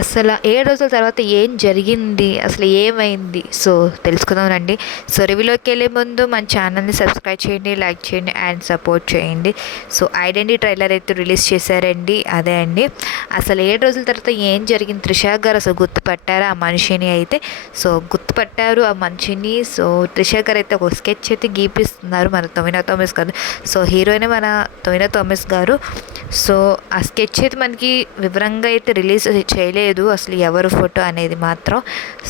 అసలు 7 రోజుల తర్వాత ఏం జరిగింది, అసలు ఏమైంది, సో తెలుసుకుందాం రండి. సో రివ్యూలోకి వెళ్ళే ముందు మన ఛానల్ని సబ్స్క్రైబ్ చేయండి, లైక్ చేయండి అండ్ సపోర్ట్ చేయండి. సో ఐడెంటిటీ ట్రైలర్ అయితే రిలీజ్ చేశారండి. అదే అండి, అసలు 7 రోజుల తర్వాత ఏం జరిగింది, త్రిష గారు అసలు గుర్తుపట్టారు ఆ మనిషిని అయితే. సో గుర్తుపట్టారు ఆ మనిషిని. సో త్రిష గారు అయితే ఒక స్కెచ్ అయితే గీపిస్తున్నారు మన తొమినా థామస్ గారు. సో హీరోయిన్ మన తొమినా థామస్ గారు. సో ఆ స్కెచ్ అయితే మనకి వివరంగా అయితే రిలీజ్ చేయలేదు అసలు ఎవరు ఫోటో అనేది మాత్రం.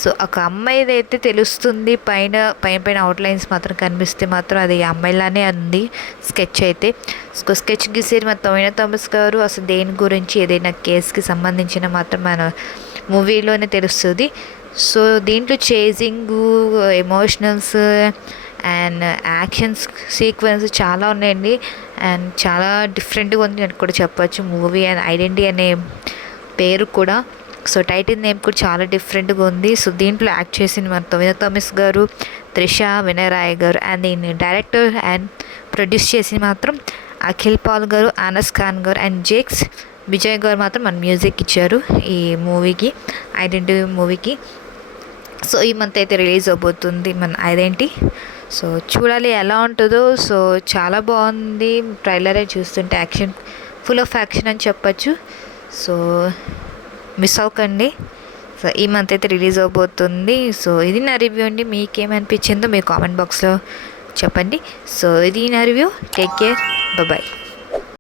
సో ఒక అమ్మాయిది అయితే తెలుస్తుంది, పైన పైన పైన అవుట్లైన్స్ మాత్రం కనిపిస్తే మాత్రం అది అమ్మాయిలానే ఉంది స్కెచ్ అయితే. స్కెచ్ గీసేది మన తొమినా థామస్ గారు. అసలు దేని గురించి, ఏదైనా కేసుకి సంబంధించిన మాత్రం మన మూవీలోనే తెలుస్తుంది. సో దీంట్లో chasing, emotionals and actions sequence చాలా ఉన్నాయండి. అండ్ చాలా డిఫరెంట్గా ఉంది అని కూడా చెప్పచ్చు మూవీ. అండ్ ఐడెంటిటీ అనే పేరు కూడా, సో టైటిల్ నేమ్ కూడా చాలా డిఫరెంట్గా ఉంది. సో దీంట్లో యాక్ట్ చేసింది మన తొమినా థామస్ గారు, త్రిష, వినయ్ రాయ్ గారు. అండ్ దీన్ని డైరెక్టర్ అండ్ ప్రొడ్యూస్ చేసి మాత్రం అఖిల్ పాల్ గారు, అనస్ ఖాన్ గారు అండ్ జేక్స్ విజయ్ గారు మాత్రం మన మ్యూజిక్ ఇచ్చారు ఈ మూవీకి, ఐడెంటిటీ మూవీకి. సో ఈ మంత్ అయితే రిలీజ్ అవబోతుంది మన ఐడెంటిటీ. సో చూడాలి ఎలా ఉంటుందో. సో చాలా బాగుంది ట్రైలరే చూస్తుంటే, యాక్షన్, ఫుల్ ఆఫ్ యాక్షన్ అని చెప్పచ్చు. సో మిస్ అవ్వకండి. సో ఈ మంత్ అయితే రిలీజ్ అవబోతుంది. సో ఇది నా రివ్యూ అండి. మీకేమనిపించిందో మీ కామెంట్ బాక్స్లో చెప్పండి. సో ఇది నా రివ్యూ. Take care, bye.